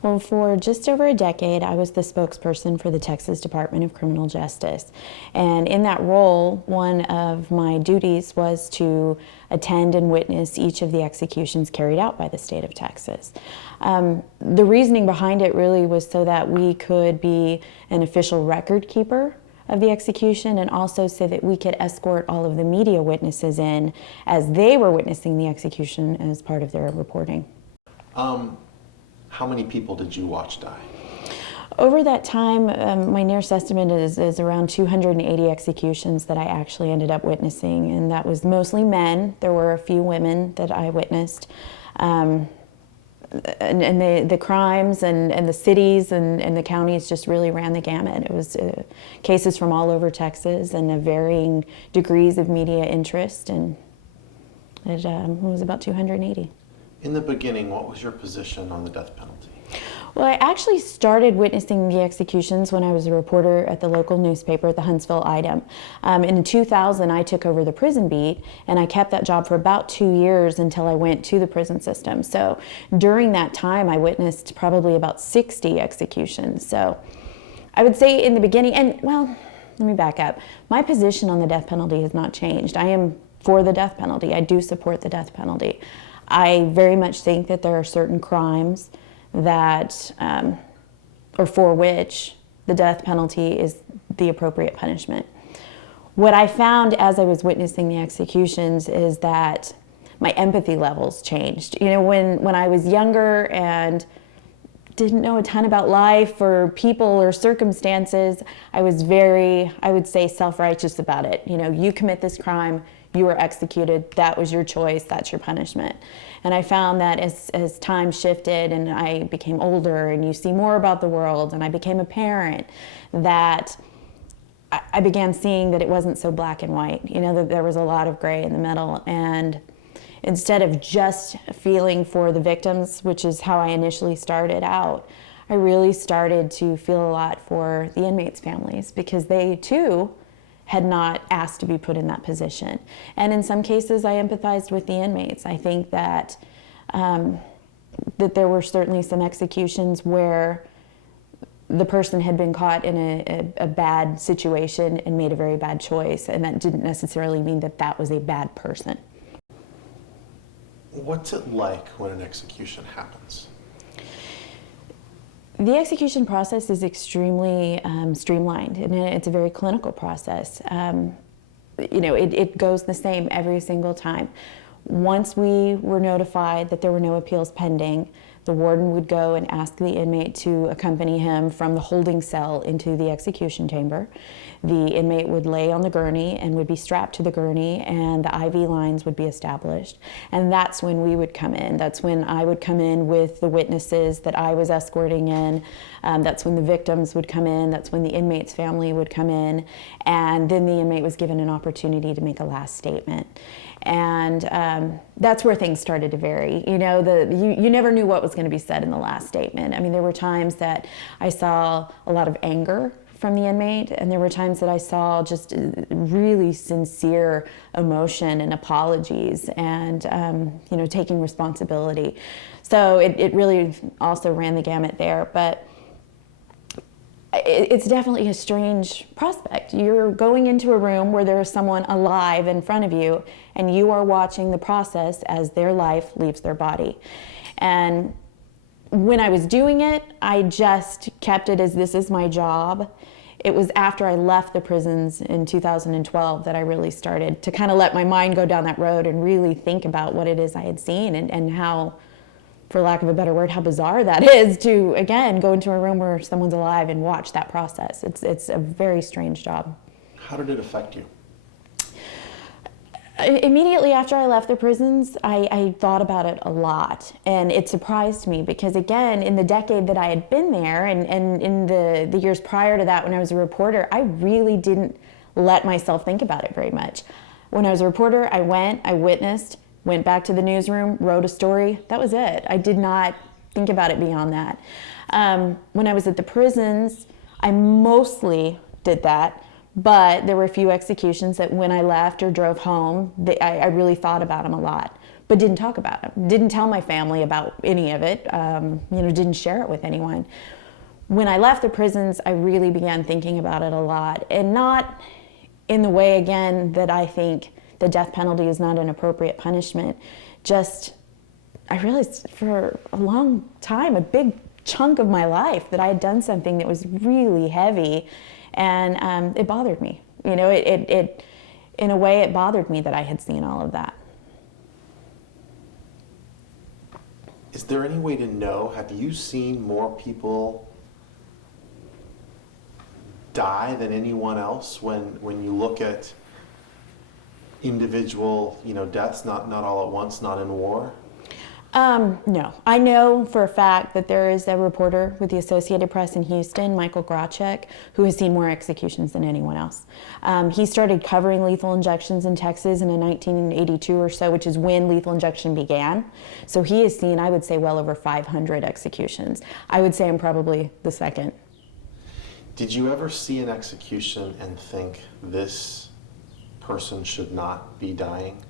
Well, for just over a decade, I was the spokesperson for the Texas Department of Criminal Justice. And in that role, one of my duties was to attend and witness each of the executions carried out by the state of Texas. The reasoning behind it really was so that we could be an official record keeper of the execution, and also so that we could escort all of the media witnesses in as they were witnessing the execution as part of their reporting. How many people did you watch die? Over that time, my nearest estimate is around 280 executions that I actually ended up witnessing, and that was mostly men. There were a few women that I witnessed. And the crimes and the cities and the counties just really ran the gamut. It was cases from all over Texas and of varying degrees of media interest, and it was about 280. In the beginning, what was your position on the death penalty? Well, I actually started witnessing the executions when I was a reporter at the local newspaper, the Huntsville Item. In 2000, I took over the prison beat, and I kept that job for about 2 years until I went to the prison system. So during that time, I witnessed probably about 60 executions. So I would say in the beginning, and well, let me back up. My position on the death penalty has not changed. I am for the death penalty. I do support the death penalty. I very much think that there are certain crimes that, or for which the death penalty is the appropriate punishment. What I found as I was witnessing the executions is that my empathy levels changed. You know, when I was younger and didn't know a ton about life or people or circumstances, I was very, I would say, self-righteous about it. You know, you commit this crime, you were executed, that was your choice, that's your punishment. And I found that as time shifted and I became older and you see more about the world and I became a parent, that I began seeing that it wasn't so black and white, you know, that there was a lot of gray in the middle. And instead of just feeling for the victims, which is how I initially started out, I really started to feel a lot for the inmates' families, because they too had not asked to be put in that position. And in some cases, I empathized with the inmates. I think that that there were certainly some executions where the person had been caught in a bad situation and made a very bad choice, and that didn't necessarily mean that that was a bad person. What's it like when an execution happens? The execution process is extremely streamlined, and it's a very clinical process. You know, it goes the same every single time. Once we were notified that there were no appeals pending, the warden would go and ask the inmate to accompany him from the holding cell into the execution chamber. The inmate would lay on the gurney and would be strapped to the gurney, and the IV lines would be established. And that's when we would come in. That's when I would come in with the witnesses that I was escorting in. That's when the victims would come in. That's when the inmate's family would come in. And then the inmate was given an opportunity to make a last statement. And that's where things started to vary. You know, you never knew what was going to be said in the last statement. I mean, there were times that I saw a lot of anger from the inmate, and there were times that I saw just really sincere emotion and apologies and, you know, taking responsibility. So it really also ran the gamut there. But it's definitely a strange prospect. You're going into a room where there is someone alive in front of you, and you are watching the process as their life leaves their body. And when I was doing it, I just kept it as this is my job. It was after I left the prisons in 2012 that I really started to kind of let my mind go down that road and really think about what it is I had seen, and how, for lack of a better word, how bizarre that is to, again, go into a room where someone's alive and watch that process. It's a very strange job. How did it affect you? Immediately after I left the prisons, I thought about it a lot, and it surprised me because, again, in the decade that I had been there and in the years prior to that when I was a reporter, I really didn't let myself think about it very much. When I was a reporter, I went, I witnessed, went back to the newsroom, wrote a story. That was it. I did not think about it beyond that. When I was at the prisons, I mostly did that. But there were a few executions that when I left or drove home, I really thought about them a lot. but didn't talk about it. Didn't tell my family about any of it. Didn't share it with anyone. When I left the prisons, I really began thinking about it a lot, and not in the way, again, that I think the death penalty is not an appropriate punishment. Just, I realized for a long time, a big chunk of my life, that I had done something that was really heavy, and it bothered me. In a way, it bothered me that I had seen all of that. Is there any way to know, have you seen more people die than anyone else when you look at individual, deaths, not all at once, not in war? No. I know for a fact that there is a reporter with the Associated Press in Houston, Michael Grachek, who has seen more executions than anyone else. He started covering lethal injections in Texas in 1982 or so, which is when lethal injection began. So he has seen, I would say, well over 500 executions. I would say I'm probably the second. Did you ever see an execution and think this person should not be dying?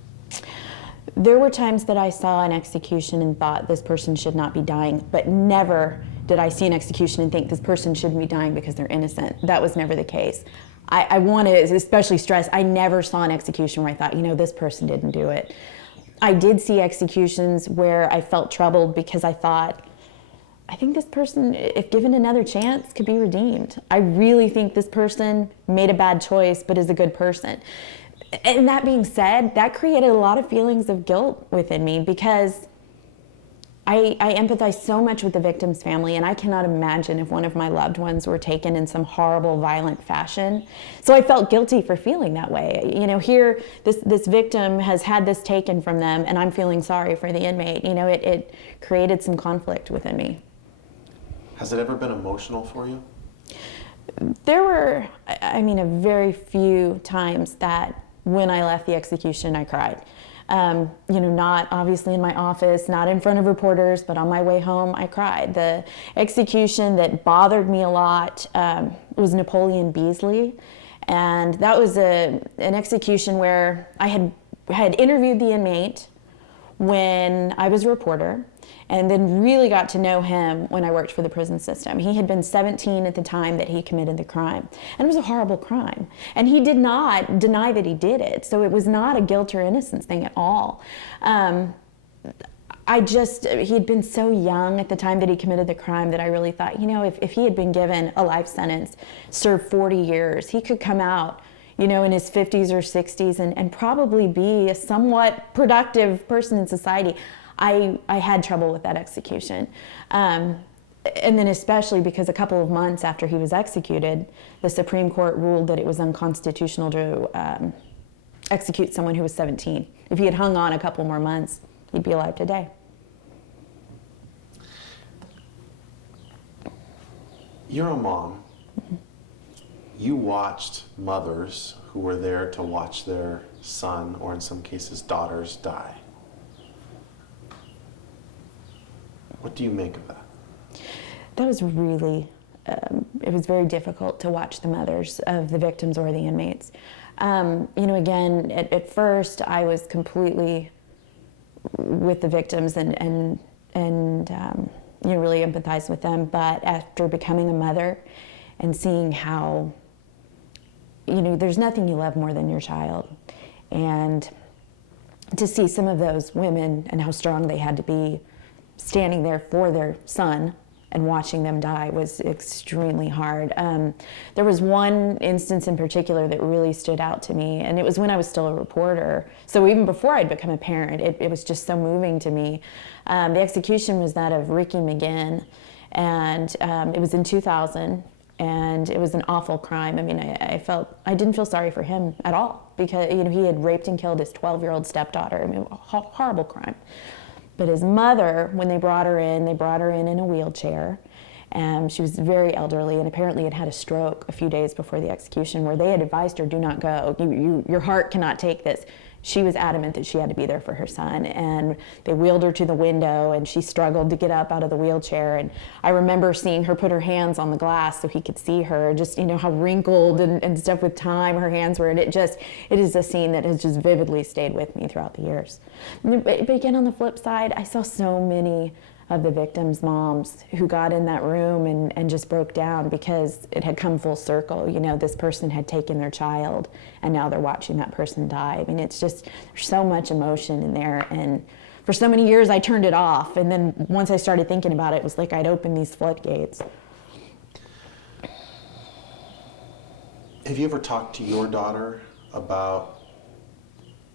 There were times that I saw an execution and thought this person should not be dying, but never did I see an execution and think this person shouldn't be dying because they're innocent. That was never the case. I want to especially stress, I never saw an execution where I thought, this person didn't do it. I did see executions where I felt troubled because I thought, I think this person, if given another chance, could be redeemed. I really think this person made a bad choice, but is a good person. And that being said, that created a lot of feelings of guilt within me because I empathize so much with the victim's family, and I cannot imagine if one of my loved ones were taken in some horrible, violent fashion. So I felt guilty for feeling that way. Here, this victim has had this taken from them, and I'm feeling sorry for the inmate. It created some conflict within me. Has it ever been emotional for you? There were, a very few times that when I left the execution, I cried. Not obviously in my office, not in front of reporters, but on my way home, I cried. The execution that bothered me a lot was Napoleon Beasley. And that was an execution where I had interviewed the inmate when I was a reporter, and then really got to know him when I worked for the prison system. He had been 17 at the time that he committed the crime. And it was a horrible crime. And he did not deny that he did it. So it was not a guilt or innocence thing at all. He'd been so young at the time that he committed the crime that I really thought, if he had been given a life sentence, served 40 years, he could come out in his 50s or 60s and probably be a somewhat productive person in society. I had trouble with that execution. And then especially because a couple of months after he was executed, the Supreme Court ruled that it was unconstitutional to execute someone who was 17. If he had hung on a couple more months, he'd be alive today. You're a mom. Mm-hmm. You watched mothers who were there to watch their son, or in some cases daughters, die. What do you make of that? That was really, it was very difficult to watch the mothers of the victims or the inmates. Again, at first I was completely with the victims and really empathized with them. But after becoming a mother and seeing how, there's nothing you love more than your child. And to see some of those women and how strong they had to be standing there for their son and watching them die was extremely hard. There was one instance in particular that really stood out to me, and it was when I was still a reporter. So even before I'd become a parent, it was just so moving to me. The execution was that of Ricky McGinn, and it was in 2000, and it was an awful crime. I didn't feel sorry for him at all because he had raped and killed his 12-year-old stepdaughter. Horrible crime. But his mother, when they brought her in a wheelchair, And she was very elderly and apparently had had a stroke a few days before the execution, where they had advised her, do not go. Your heart cannot take this. She was adamant that she had to be there for her son, and they wheeled her to the window, and she struggled to get up out of the wheelchair. And I remember seeing her put her hands on the glass so he could see her, just, how wrinkled and stuff with time her hands were. And it is a scene that has just vividly stayed with me throughout the years. But again, on the flip side, I saw so many of the victims' moms who got in that room and just broke down because it had come full circle. This person had taken their child, and now they're watching that person die. I mean, it's just, there's so much emotion in there. And for so many years, I turned it off. And then once I started thinking about it, it was like I'd opened these floodgates. Have you ever talked to your daughter about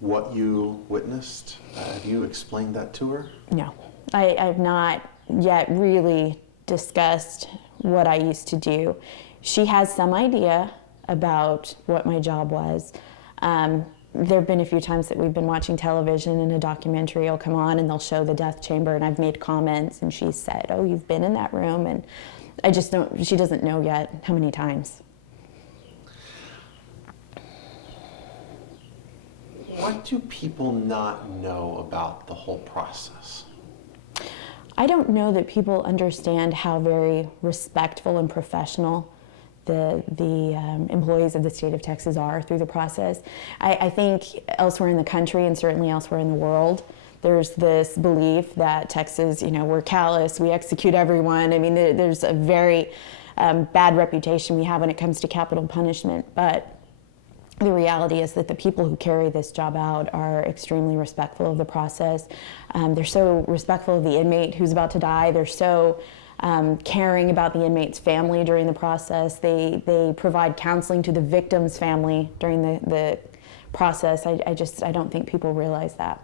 what you witnessed? Have you explained that to her? No. I've not yet really discussed what I used to do. She has some idea about what my job was. There have been a few times that we've been watching television and a documentary will come on and they'll show the death chamber, and I've made comments and she's said, oh, you've been in that room, and she doesn't know yet how many times. What do people not know about the whole process? I don't know that people understand how very respectful and professional the employees of the state of Texas are through the process. I think elsewhere in the country and certainly elsewhere in the world, there's this belief that Texas, we're callous, we execute everyone. I mean, there's a very bad reputation we have when it comes to capital punishment. But the reality is that the people who carry this job out are extremely respectful of the process. They're so respectful of the inmate who's about to die. They're so caring about the inmate's family during the process. They provide counseling to the victim's family during the process. I don't think people realize that.